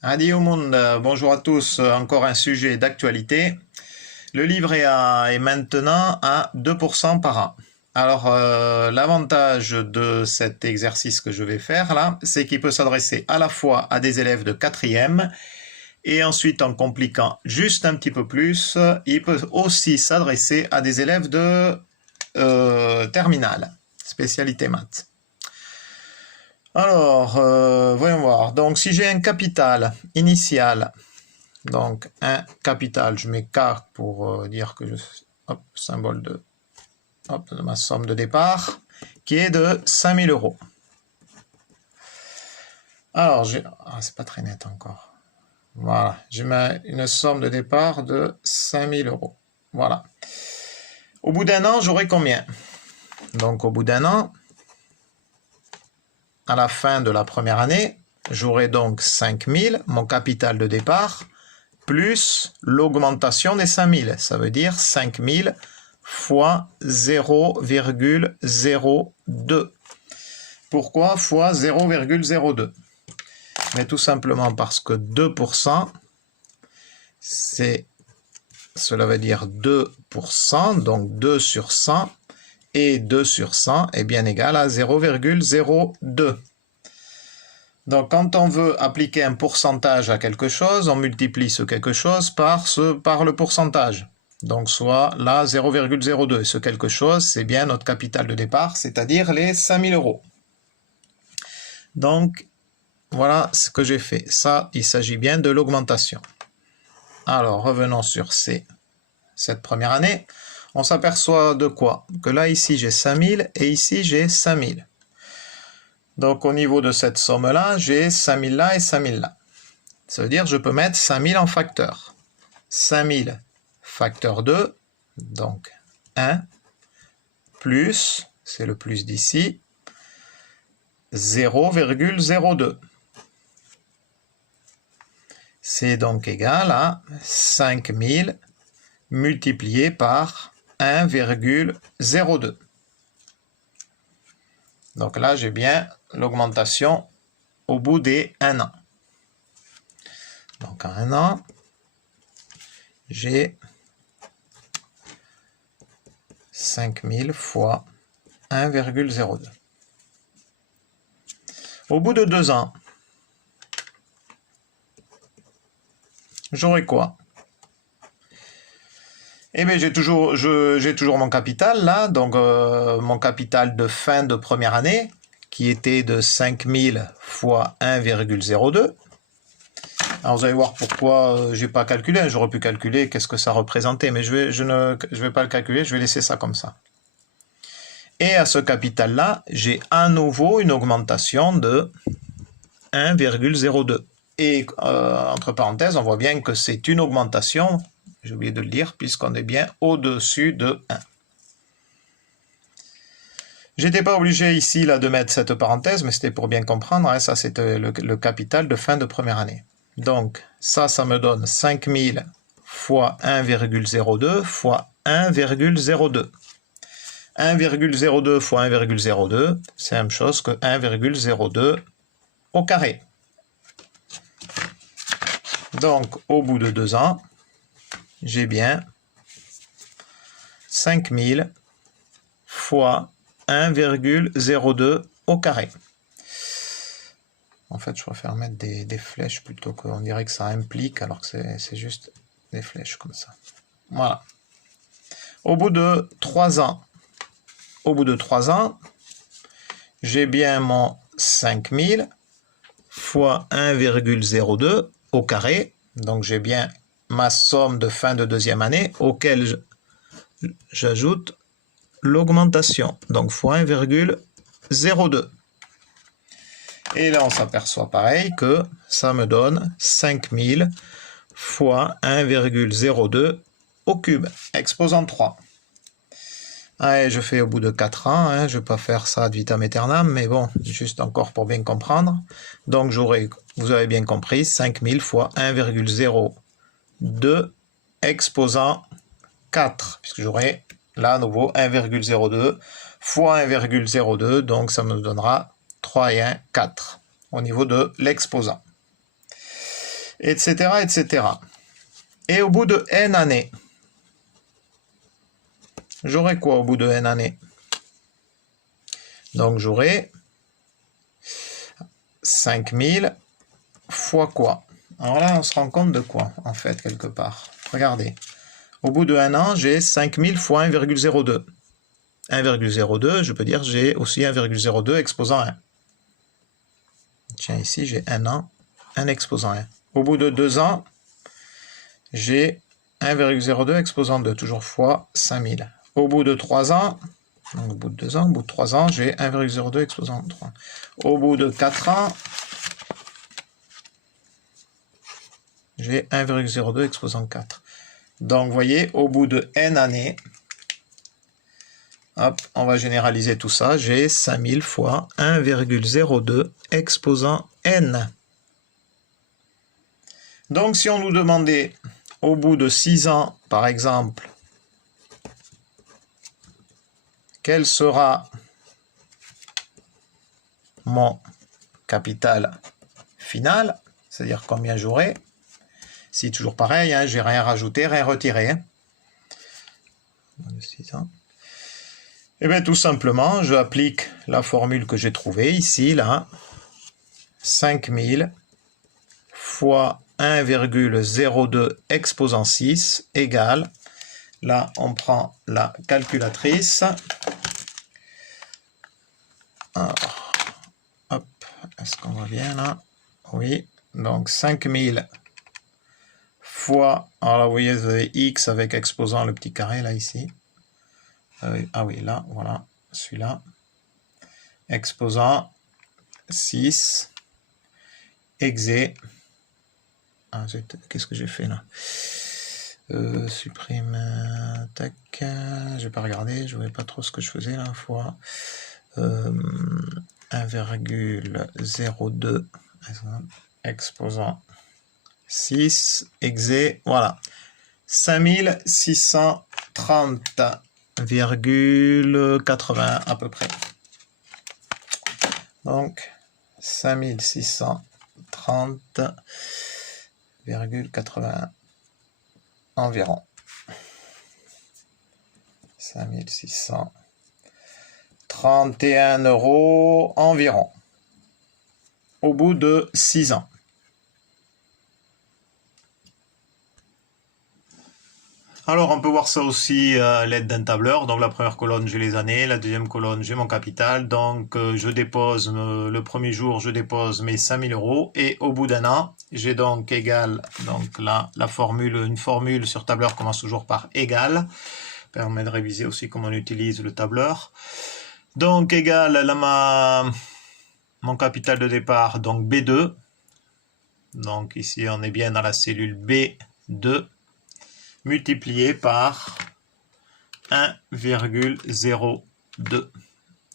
Adi au monde, bonjour à tous, encore un sujet d'actualité. Le livret A est maintenant à 2% par an. Alors, l'avantage de cet exercice que je vais faire là, c'est qu'il peut s'adresser à la fois à des élèves de 4e et ensuite, en compliquant juste un petit peu plus, il peut aussi s'adresser à des élèves de terminale, spécialité maths. Alors, voyons voir. Donc, si j'ai un capital initial, donc un capital, je mets K pour dire que hop, symbole de ma somme de départ, qui est de 5000 euros. Alors, c'est pas très net encore. Voilà, je mets une somme de départ de 5000 euros. Voilà. Au bout d'un an, j'aurai combien? Donc, au bout d'un an, à la fin de la première année, j'aurai donc 5000, mon capital de départ, plus l'augmentation des 5000. Ça veut dire 5000 fois 0,02. Pourquoi fois 0,02? Mais tout simplement parce que 2%, cela veut dire 2%, donc 2 sur 100, et 2 sur 100 est bien égal à 0,02. Donc, quand on veut appliquer un pourcentage à quelque chose, on multiplie ce quelque chose par le pourcentage. Donc, soit là, 0,02. Ce quelque chose, c'est bien notre capital de départ, c'est-à-dire les 5000 euros. Donc, voilà ce que j'ai fait. Ça, il s'agit bien de l'augmentation. Alors, revenons sur cette première année. On s'aperçoit de quoi? Que là, ici, j'ai 5000 et ici, j'ai 5000. Donc, au niveau de cette somme-là, j'ai 5000 là et 5000 là. Ça veut dire que je peux mettre 5000 en facteur. 5000 facteur 2, donc 1, plus, c'est le plus d'ici, 0,02. C'est donc égal à 5000 multiplié par 1,02. Donc là, j'ai bien l'augmentation au bout des 1 an. Donc en 1 an, j'ai 5000 fois 1,02. Au bout de 2 ans, j'aurai quoi? Eh bien, j'ai toujours mon capital là, donc mon capital de fin de première année, qui était de 5000 fois 1,02. Alors vous allez voir pourquoi j'ai pas calculé, j'aurais pu calculer qu'est-ce que ça représentait, mais je ne vais pas le calculer, je vais laisser ça comme ça. Et à ce capital-là, j'ai à nouveau une augmentation de 1,02. Et entre parenthèses, on voit bien que c'est une augmentation, j'ai oublié de le dire, puisqu'on est bien au-dessus de 1. J'étais pas obligé ici là, de mettre cette parenthèse, mais c'était pour bien comprendre, hein, ça c'était le capital de fin de première année. Donc ça me donne 5000 fois 1,02 fois 1,02. 1,02 fois 1,02, c'est la même chose que 1,02 au carré. Donc, au bout de 2 ans, j'ai bien 5000 fois 1,02 au carré. En fait, je préfère mettre des flèches plutôt qu'on dirait que ça implique, alors que c'est juste des flèches comme ça. Voilà. Au bout de 3 ans, j'ai bien mon 5000 fois 1,02 au carré. Donc, j'ai bien ma somme de fin de deuxième année auquel j'ajoute l'augmentation. Donc, fois 1,02. Et là, on s'aperçoit pareil que ça me donne 5000 fois 1,02 au cube, exposant 3. Allez, je fais au bout de 4 ans, hein, je ne vais pas faire ça ad vitam aeternam, mais bon, juste encore pour bien comprendre. Donc, vous avez bien compris, 5000 fois 1,02 exposant 4, puisque j'aurai là à nouveau 1,02 fois 1,02, donc ça me donnera 3 et 1, 4 au niveau de l'exposant. etc., etc. Et au bout de n années, j'aurai quoi au bout de n années? Donc j'aurai 5000 fois quoi? Alors là, on se rend compte de quoi, en fait, quelque part? Regardez. Au bout de 1 an, j'ai 5000 fois 1,02. 1,02, je peux dire j'ai aussi 1,02 exposant 1. Tiens, ici, j'ai 1 an, 1 exposant 1. Au bout de 2 ans, j'ai 1,02 exposant 2, toujours fois 5000. Au bout de 3 ans, donc au bout de 2 ans, au bout de 3 ans, j'ai 1,02 exposant 3. Au bout de 4 ans, j'ai 1,02 exposant 4. Donc, vous voyez, au bout de n années, hop, on va généraliser tout ça, j'ai 5000 fois 1,02 exposant n. Donc, si on nous demandait, au bout de 6 ans, par exemple, quel sera mon capital final, c'est-à-dire combien j'aurai, si toujours pareil, hein, j'ai rien rajouté, rien retiré. Hein. 6 ans. Et bien tout simplement, je applique la formule que j'ai trouvée ici, là, 5000 fois 1,02 exposant 6 égale, là on prend la calculatrice, alors, hop, est-ce qu'on voit bien là? Oui, donc 5000 fois, alors là vous voyez, vous avez x avec exposant le petit carré là ici, ah oui, là, voilà, celui-là, exposant 6, exé, ah, qu'est-ce que j'ai fait là? Supprime, tac, je vais pas regarder, je ne voyais pas trop ce que je faisais là, fois 1,02 exposant 6, exé, voilà, 5630,80 à peu près. Donc, 5630,80 environ. 5631 € environ. Au bout de 6 ans. Alors, on peut voir ça aussi à l'aide d'un tableur. Donc, la première colonne, j'ai les années. La deuxième colonne, j'ai mon capital. Donc, je dépose, le premier jour, je dépose mes 5000 €. Et au bout d'un an, j'ai donc égal, donc là, la formule, une formule sur tableur commence toujours par égal. Permet de réviser aussi comment on utilise le tableur. Donc, égal mon capital de départ, donc B2. Donc, ici, on est bien dans la cellule B2. Multiplié par 1,02.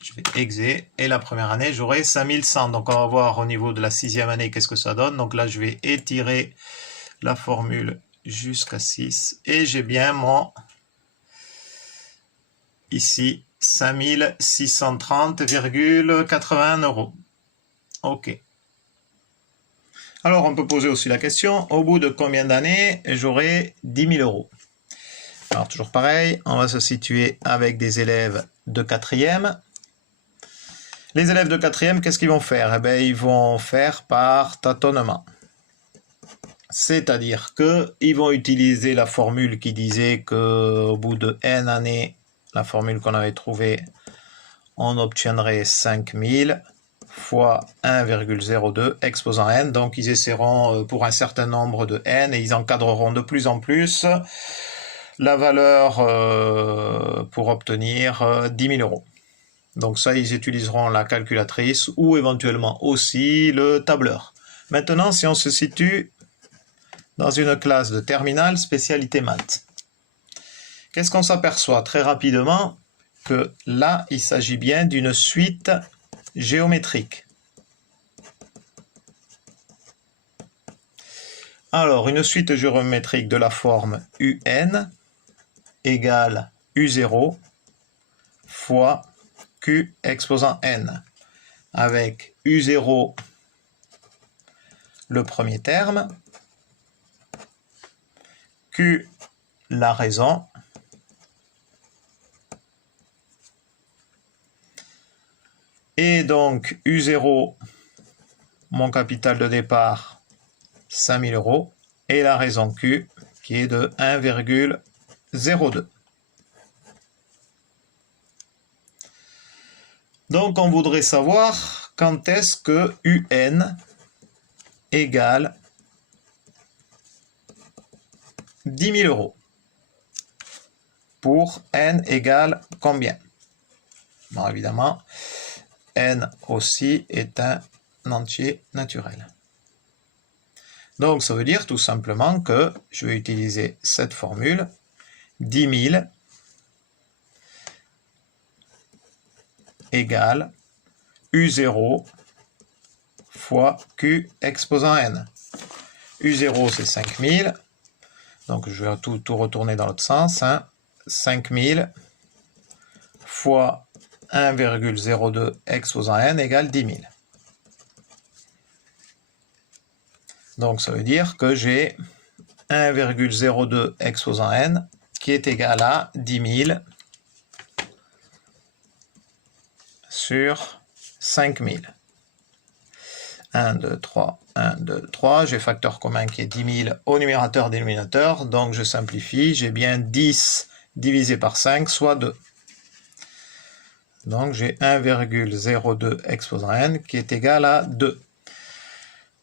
Je vais exé. Et la première année, j'aurai 5100. Donc, on va voir au niveau de la 6e année qu'est-ce que ça donne. Donc là, je vais étirer la formule jusqu'à 6. Et j'ai bien mon, ici, 5630,81 €. OK. Alors, on peut poser aussi la question, au bout de combien d'années j'aurai 10 000 €? Alors, toujours pareil, on va se situer avec des élèves de 4e. Les élèves de 4e, qu'est-ce qu'ils vont faire? Eh bien, ils vont faire par tâtonnement. C'est-à-dire qu'ils vont utiliser la formule qui disait qu'au bout de n années, la formule qu'on avait trouvée, on obtiendrait 5000 fois 1,02 exposant n. Donc, ils essaieront pour un certain nombre de n et ils encadreront de plus en plus la valeur pour obtenir 10 000 €. Donc ça, ils utiliseront la calculatrice ou éventuellement aussi le tableur. Maintenant, si on se situe dans une classe de terminale spécialité maths, qu'est-ce qu'on s'aperçoit très rapidement? Que là, il s'agit bien d'une suite géométrique. Alors, une suite géométrique de la forme UN égale U0 fois Q exposant n, avec U0 le premier terme, Q, la raison. Et donc, U0, mon capital de départ, 5 000 euros. Et la raison Q, qui est de 1,02. Donc, on voudrait savoir quand est-ce que UN égale 10 000 euros. Pour N égale combien? Bon, évidemment, N aussi est un entier naturel. Donc, ça veut dire tout simplement que je vais utiliser cette formule, 10 000 égale U0 fois Q exposant N. U0, c'est 5 000. Donc, je vais tout retourner dans l'autre sens. 5 000 fois 1,02 exposant N égale 10 000. Donc, ça veut dire que j'ai 1,02 exposant N qui est égal à 10 000 sur 5 000. 1, 2, 3, 1, 2, 3. J'ai facteur commun qui est 10 000 au numérateur dénominateur. Donc, je simplifie. J'ai bien 10 divisé par 5, soit 2. Donc, j'ai 1,02 exposant N qui est égal à 2.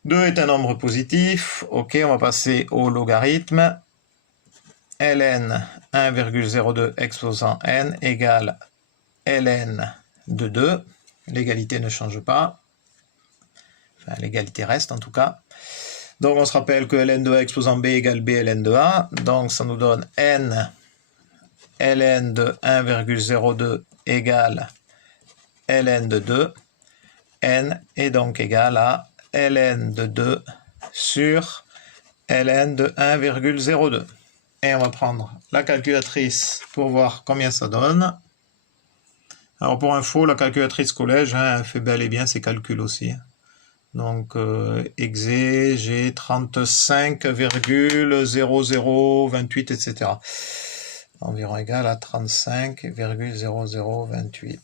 2 est un nombre positif. OK, on va passer au logarithme. ln 1,02 exposant N égale ln de 2. L'égalité ne change pas. Enfin, l'égalité reste en tout cas. Donc, on se rappelle que ln de A exposant B égale B ln de A. Donc, ça nous donne N ln de 1,02 égale ln de 2. N est donc égal à ln de 2 sur ln de 1,02. Et on va prendre la calculatrice pour voir combien ça donne. Alors pour info, la calculatrice collège fait bel et bien ses calculs aussi. Donc exé, j'ai 35,0028, etc. Environ égal à 35,0028.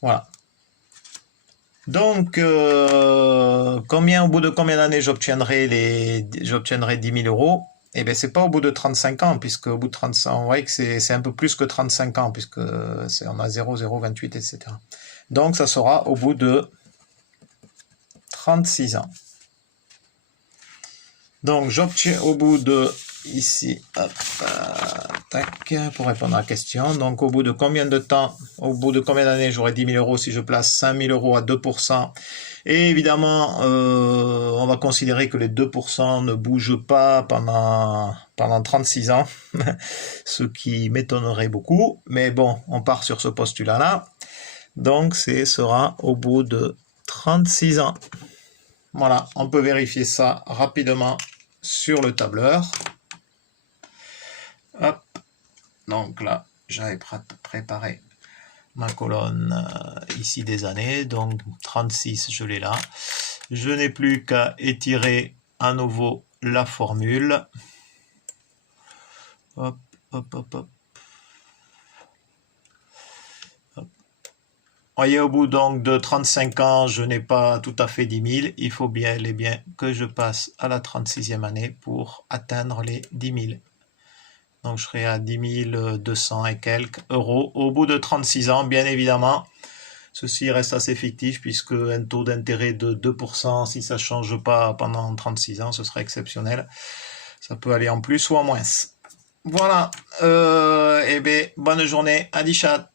Voilà. Donc, au bout de combien d'années j'obtiendrai 10 000 euros? Eh bien, c'est pas au bout de 35 ans, puisque au bout de 35 ans, on voit que c'est un peu plus que 35 ans, puisque on a 0,028, etc. Donc, ça sera au bout de 36 ans. Donc, j'obtiens au bout de, ici, hop, tac, pour répondre à la question. Donc, au bout de combien de temps, au bout de combien d'années j'aurai 10 000 euros si je place 5 000 euros à 2%? Et évidemment, on va considérer que les 2% ne bougent pas pendant 36 ans, ce qui m'étonnerait beaucoup. Mais bon, on part sur ce postulat-là. Donc, ce sera au bout de 36 ans. Voilà, on peut vérifier ça rapidement sur le tableur. Hop, donc là, j'avais préparé ma colonne ici des années, donc 36, je l'ai là. Je n'ai plus qu'à étirer à nouveau la formule. Hop, hop, hop, hop. Voyez, au bout donc de 35 ans, je n'ai pas tout à fait 10 000. Il faut bien et bien que je passe à la 36e année pour atteindre les 10 000. Donc, je serai à 10 200 et quelques euros au bout de 36 ans, bien évidemment. Ceci reste assez fictif puisque un taux d'intérêt de 2%, si ça ne change pas pendant 36 ans, ce serait exceptionnel. Ça peut aller en plus ou en moins. Voilà. Eh bien, bonne journée. Adi chat.